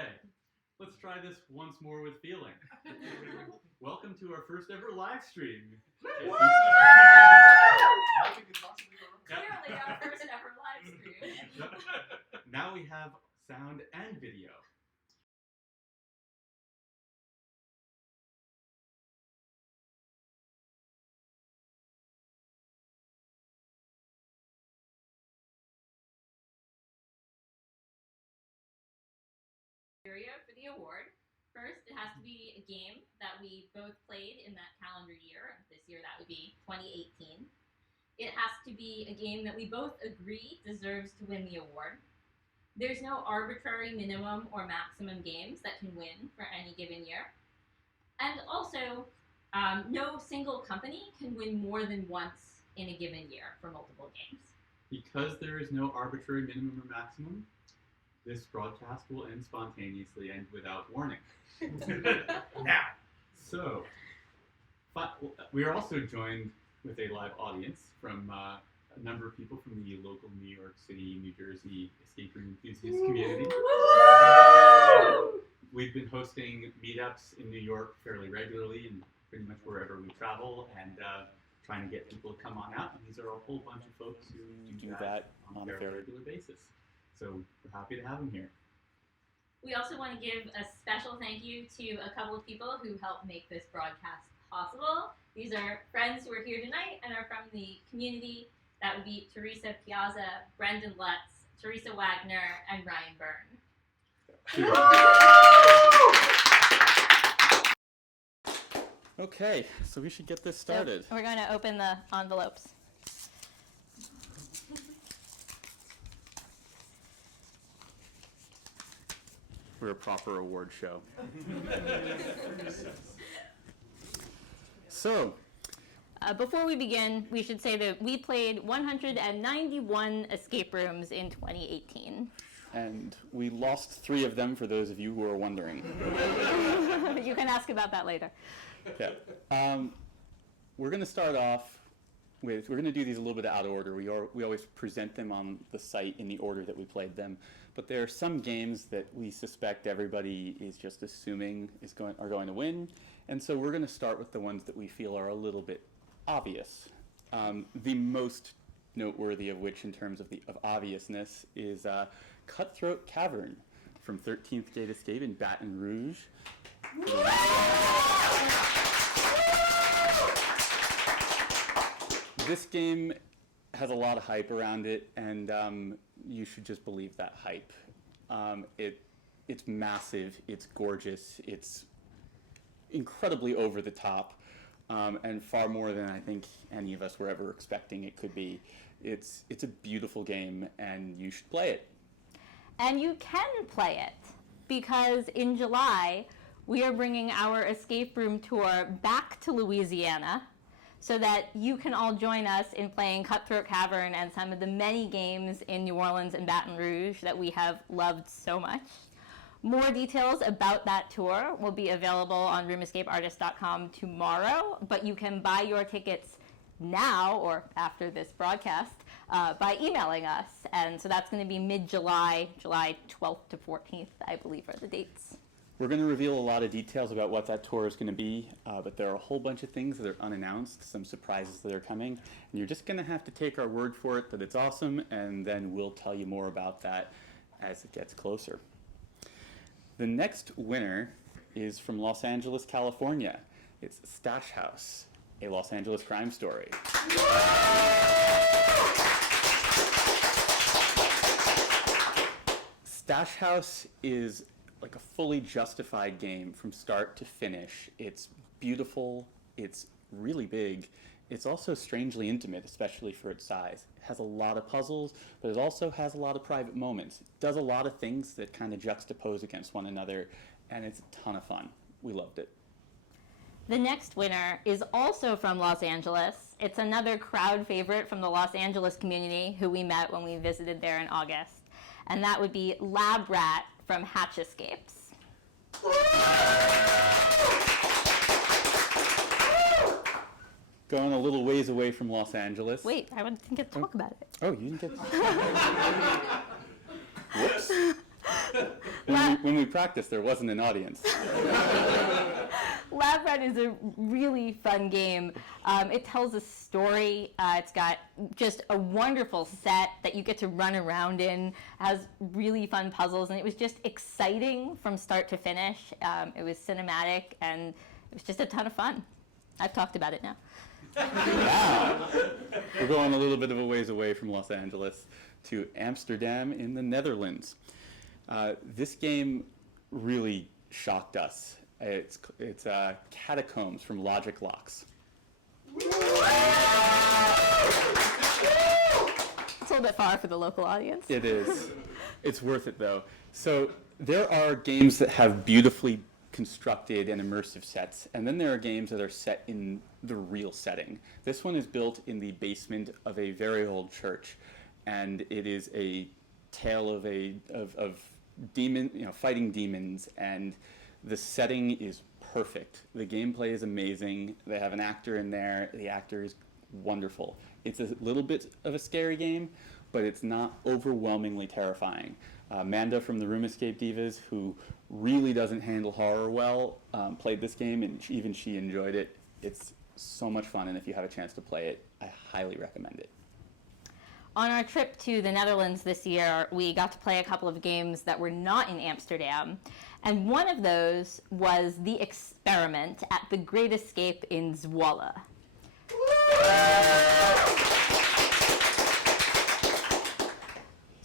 Okay, let's try this once more with feeling. Welcome to our first ever live stream. Clearly our first ever live stream. Now we have sound and video. For the award. First, it has to be a game that we both played in that calendar year. This year, that would be 2018. It has to be a game that we both agree deserves to win the award. There's no arbitrary minimum or maximum games that can win for any given year. And also, no single company can win more than once in a given year for multiple games. Because there is no arbitrary minimum or maximum, this broadcast will end spontaneously and without warning. Now. So, we are also joined with a live audience from a number of people from the local New York City, New Jersey escape room enthusiast community. We've been hosting meetups in New York fairly regularly and pretty much wherever we travel, and trying to get people to come on out. And these are a whole bunch of folks who do that on a fairly regular basis. So we're happy to have them here. We also want to give a special thank you to a couple of people who helped make this broadcast possible. These are friends who are here tonight and are from the community. That would be Teresa Piazza, Brendan Lutz, Teresa Wagner, and Ryan Byrne. Okay, so we should get this started. So we're going to open the envelopes. We're a proper award show. So, before we begin, we should say that we played 191 escape rooms in 2018. and we lost 3 of them for those of you who are wondering. You can ask about that later. Okay. We're going to start off with, we're going to do these a little bit out of order. We always present them on the site in the order that we played them. But there are some games that we suspect everybody is just assuming are going to win. And so we're going to start with the ones that we feel are a little bit obvious. The most noteworthy of which, in terms of obviousness, is Cutthroat Cavern from 13th Gate Escape in Baton Rouge. This game has a lot of hype around it, and you should just believe that hype. It's massive, it's gorgeous, it's incredibly over the top, and far more than I think any of us were ever expecting it could be. It's a beautiful game, and you should play it. And you can play it, because in July, we are bringing our escape room tour back to Louisiana, so that you can all join us in playing Cutthroat Cavern and some of the many games in New Orleans and Baton Rouge that we have loved so much. More details about that tour will be available on roomescapeartist.com tomorrow, but you can buy your tickets now or after this broadcast by emailing us. And so that's going to be mid-July, July 12th to 14th, I believe are the dates. We're going to reveal a lot of details about what that tour is going to be, but there are a whole bunch of things that are unannounced, some surprises that are coming, and you're just going to have to take our word for it that it's awesome, and then we'll tell you more about that as it gets closer. The next winner is from Los Angeles, California. It's Stash House, a Los Angeles crime story. Stash House is like a fully justified game from start to finish. It's beautiful, it's really big, it's also strangely intimate, especially for its size. It has a lot of puzzles, but it also has a lot of private moments. It does a lot of things that kind of juxtapose against one another, and it's a ton of fun. We loved it. The next winner is also from Los Angeles. It's another crowd favorite from the Los Angeles community who we met when we visited there in August, and that would be Lab Rat from Hatch Escapes. Going a little ways away from Los Angeles. Wait, I didn't get to talk about it. Oh, you didn't get Whoops. when we practiced, there wasn't an audience. Lab Run is a really fun game. It tells a story. It's got just a wonderful set that you get to run around in. It has really fun puzzles, and it was just exciting from start to finish. It was cinematic, and it was just a ton of fun. I've talked about it now. Wow. We're going a little bit of a ways away from Los Angeles to Amsterdam in the Netherlands. This game really shocked us. It's Catacombs from Logic Locks. It's a little bit far for the local audience. It is. It's worth it, though. So there are games that have beautifully constructed and immersive sets, and then there are games that are set in the real setting. This one is built in the basement of a very old church, and it is a tale of demon, fighting demons, and the setting is perfect. The gameplay is amazing. They have an actor in there. The actor is wonderful. It's a little bit of a scary game, but it's not overwhelmingly terrifying. Manda from the Room Escape Divas, who really doesn't handle horror well, played this game, and even she enjoyed it. It's so much fun, and if you have a chance to play it, I highly recommend it. On our trip to the Netherlands this year, we got to play a couple of games that were not in Amsterdam, and one of those was The Experiment at the Great Escape in Zwolle.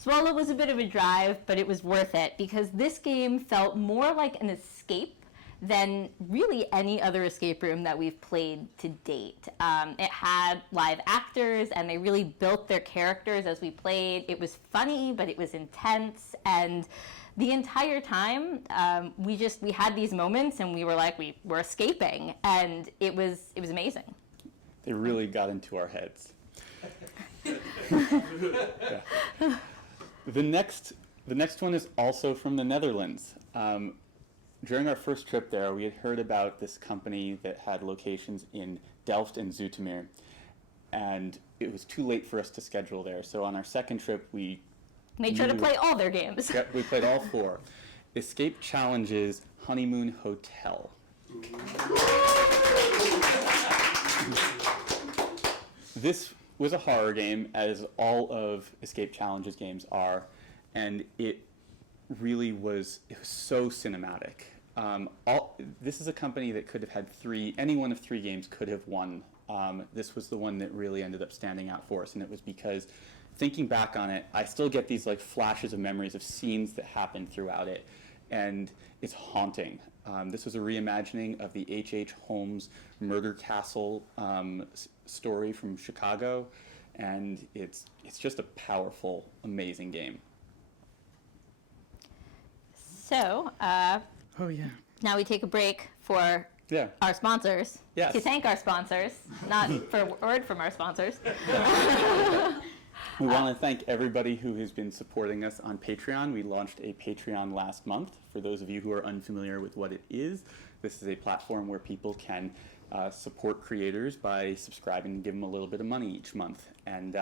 Zwolle was a bit of a drive, but it was worth it because this game felt more like an escape than really any other escape room that we've played to date. It had live actors, and they really built their characters as we played. It was funny, but it was intense, and the entire time we had these moments, and we were like, we were escaping, and it was amazing. They really got into our heads. Yeah. The next one is also from the Netherlands. During our first trip there, we had heard about this company that had locations in Delft and Zoetermeer, and it was too late for us to schedule there. So on our second trip, we made sure to play all their games. Yep, we played all 4. Escape Challenge's Honeymoon Hotel. This was a horror game, as all of Escape Challenge's games are, and it really was so cinematic. This is a company that could have had any one of 3 games could have won. This was the one that really ended up standing out for us, and it was because, thinking back on it, I still get these like flashes of memories of scenes that happened throughout it, and it's haunting. This was a reimagining of the H.H. Holmes Murder Castle story from Chicago, and it's just a powerful, amazing game. So, oh yeah. Now we take a break for our sponsors. Yes. To thank our sponsors, not for a word from our sponsors. We want to thank everybody who has been supporting us on Patreon. We launched a Patreon last month. For those of you who are unfamiliar with what it is, this is a platform where people can support creators by subscribing and give them a little bit of money each month. And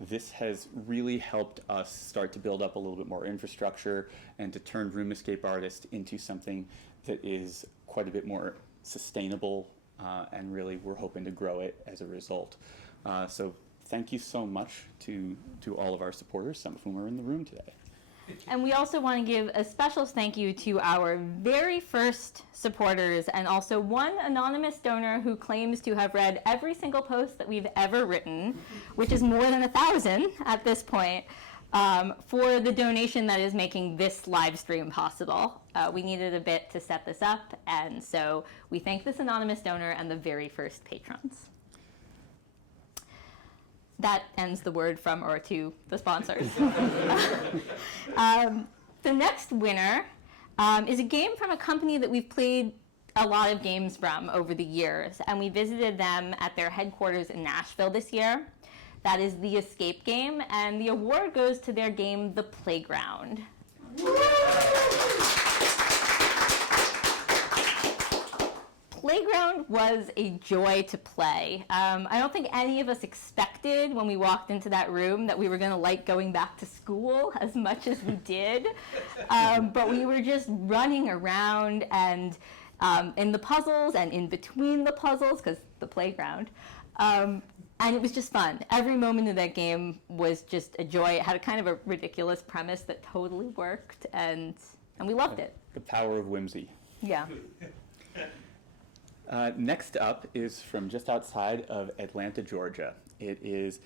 this has really helped us start to build up a little bit more infrastructure and to turn Room Escape Artist into something that is quite a bit more sustainable, and really we're hoping to grow it as a result. So thank you so much to all of our supporters, some of whom are in the room today. And we also want to give a special thank you to our very first supporters, and also one anonymous donor who claims to have read every single post that we've ever written, which is more than 1,000 at this point, for the donation that is making this live stream possible. We needed a bit to set this up, and so we thank this anonymous donor and the very first patrons. That ends the word from or to the sponsors. The next winner is a game from a company that we've played a lot of games from over the years, and we visited them at their headquarters in Nashville this year. That is the Escape game, and the award goes to their game, The Playground. playground was a joy to play. I don't think any of us expected when we walked into that room that we were going to like going back to school as much as we did. But we were just running around and in the puzzles and in between the puzzles, because the playground. And it was just fun. Every moment of that game was just a joy. It had a kind of a ridiculous premise that totally worked, and we loved it. The power of whimsy. Yeah. Next up is from just outside of Atlanta, Georgia. It is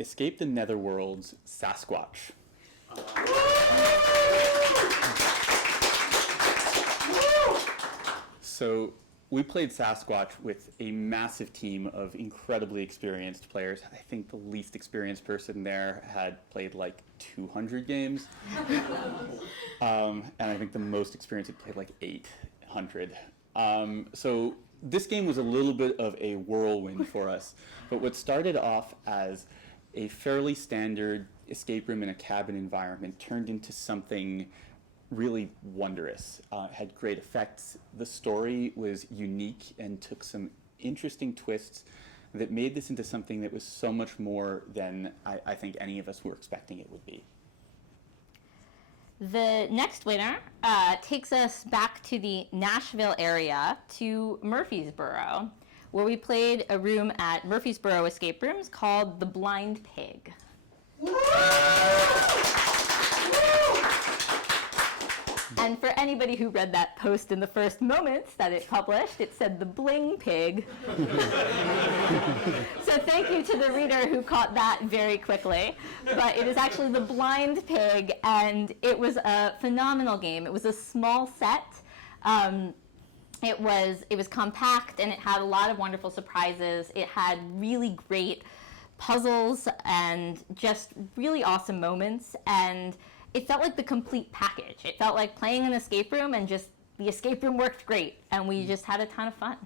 Escape the Netherworlds, Sasquatch. So we played Sasquatch with a massive team of incredibly experienced players. I think the least experienced person there had played like 200 games. And I think the most experienced had played like 800. So this game was a little bit of a whirlwind for us. But what started off as a fairly standard escape room in a cabin environment turned into something really wondrous. It had great effects. The story was unique and took some interesting twists that made this into something that was so much more than I think any of us were expecting it would be. The next winner takes us back to the Nashville area to Murfreesboro, where we played a room at Murfreesboro Escape Rooms called The Blind Pig. And for anybody who read that post in the first moments that it published, it said the bling pig. So thank you to the reader who caught that very quickly. But it is actually the blind pig, and it was a phenomenal game. It was a small set. It was compact, and it had a lot of wonderful surprises. It had really great puzzles and just really awesome moments, and it felt like the complete package. It felt like playing an escape room, and just the escape room worked great, and we just had a ton of fun.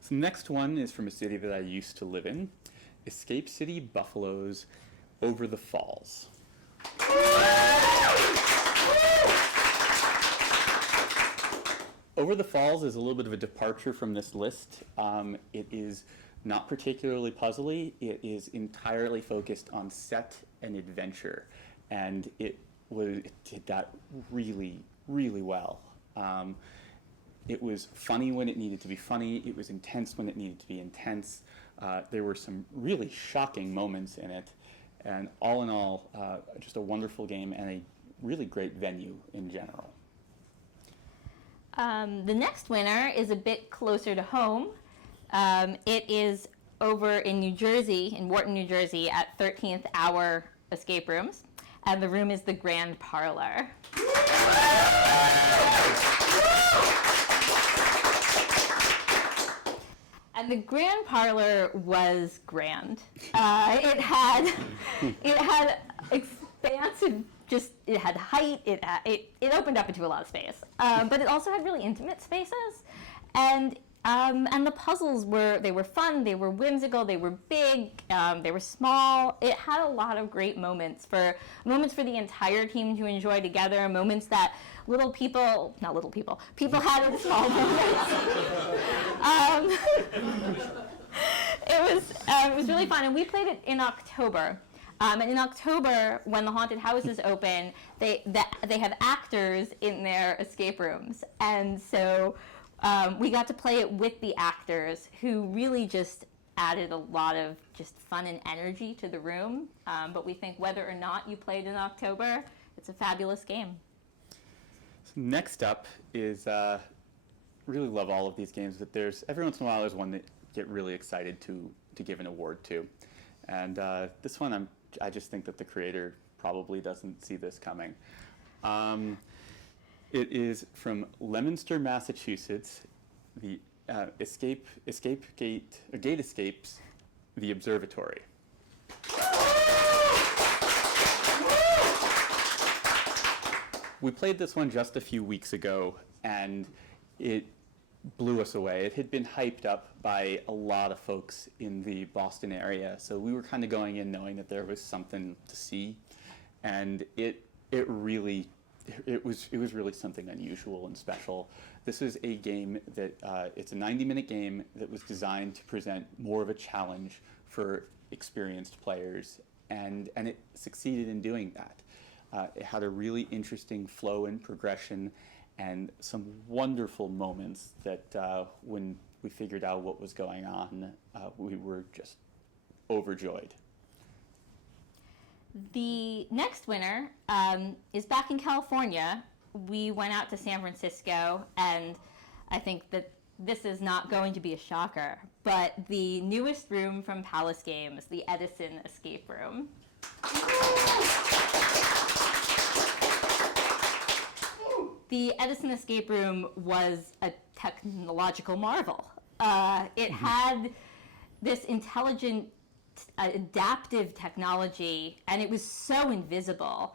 So the next one is from a city that I used to live in, Escape City Buffalo's Over the Falls. Over the Falls is a little bit of a departure from this list. It is not particularly puzzly. It is entirely focused on set and adventure, and it did that really, really well. It was funny when it needed to be funny. It was intense when it needed to be intense. There were some really shocking moments in it, and all in all, just a wonderful game and a really great venue in general. The next winner is a bit closer to home. It is over in New Jersey, in Wharton, New Jersey, at 13th Hour Escape Rooms, and the room is the Grand Parlor. And the Grand Parlor was grand. It had expansive, it had height. It opened up into a lot of space, but it also had really intimate spaces, and the puzzles were fun. They were whimsical. They were big. They were small. It had a lot of great moments for the entire team to enjoy together. Moments that people had in small moments. It was really fun, and we played it in October. And in October, when the haunted houses open, they have actors in their escape rooms, and so we got to play it with the actors, who really just added a lot of just fun and energy to the room. But we think whether or not you played in October, it's a fabulous game. So next up is, really love all of these games, but every once in a while there's one that get really excited to give an award to. And this one, I just think that the creator probably doesn't see this coming. It is from Leominster, Massachusetts, the Gate Escapes, the Observatory. We played this one just a few weeks ago, and it blew us away. It had been hyped up by a lot of folks in the Boston area, so we were kind of going in knowing that there was something to see, and it really it was really something unusual and special. This is a game that it's a 90-minute game that was designed to present more of a challenge for experienced players, and it succeeded in doing that. It had a really interesting flow and progression, and some wonderful moments that when we figured out what was going on, we were just overjoyed. The next winner is back in California. We went out to San Francisco, and I think that this is not going to be a shocker, but the newest room from Palace Games, the Edison Escape Room. The Edison Escape Room was a technological marvel. It had this intelligent, adaptive technology, and it was so invisible.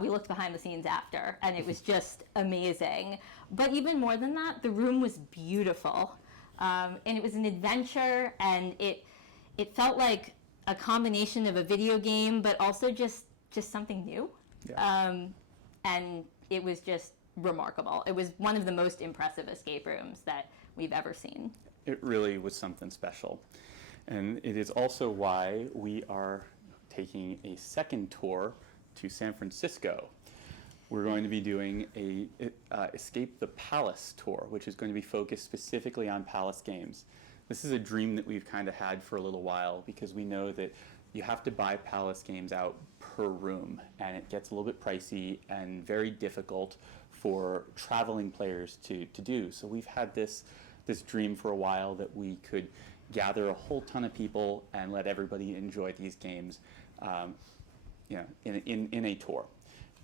We looked behind the scenes after, and it was just amazing. But even more than that, the room was beautiful, and it was an adventure, and it felt like a combination of a video game, but also just something new. Yeah. And it was just remarkable. It was one of the most impressive escape rooms that we've ever seen. It really was something special. And it is also why we are taking a second tour to San Francisco. We're going to be doing a Escape the Palace tour, which is going to be focused specifically on Palace games. This is a dream that we've kind of had for a little while, because we know that you have to buy Palace games out per room, and it gets a little bit pricey and very difficult for traveling players to do. So we've had this dream for a while that we could gather a whole ton of people and let everybody enjoy these games in a tour.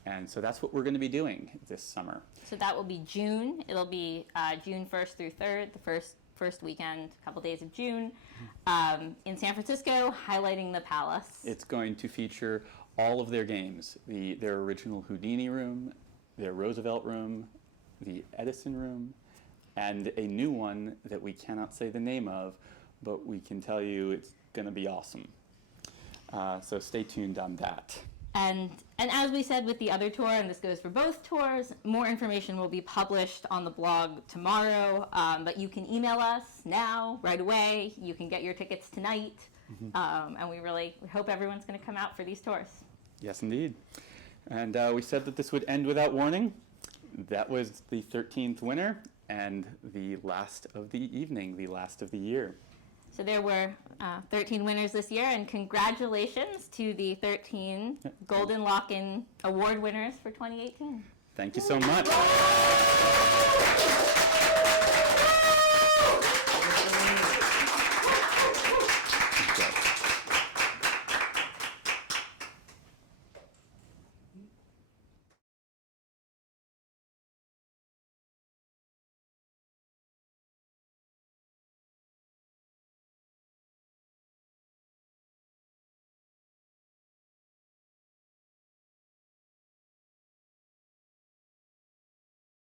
And so that's what we're going to be doing this summer. So that will be June. It'll be June 1st through 3rd, the first weekend, a couple days of June, in San Francisco, highlighting the Palace. It's going to feature all of their games, their original Houdini room, their Roosevelt room, the Edison room, and a new one that we cannot say the name of, but we can tell you it's going to be awesome. So stay tuned on that. And as we said with the other tour, and this goes for both tours, more information will be published on the blog tomorrow, but you can email us now, right away. You can get your tickets tonight, and we hope everyone's going to come out for these tours. Yes, indeed. And we said that this would end without warning. That was the 13th winner and the last of the evening, the last of the year. So there were 13 winners this year, and congratulations to the 13 Golden Lock-In Award winners for 2018. Thank you so much.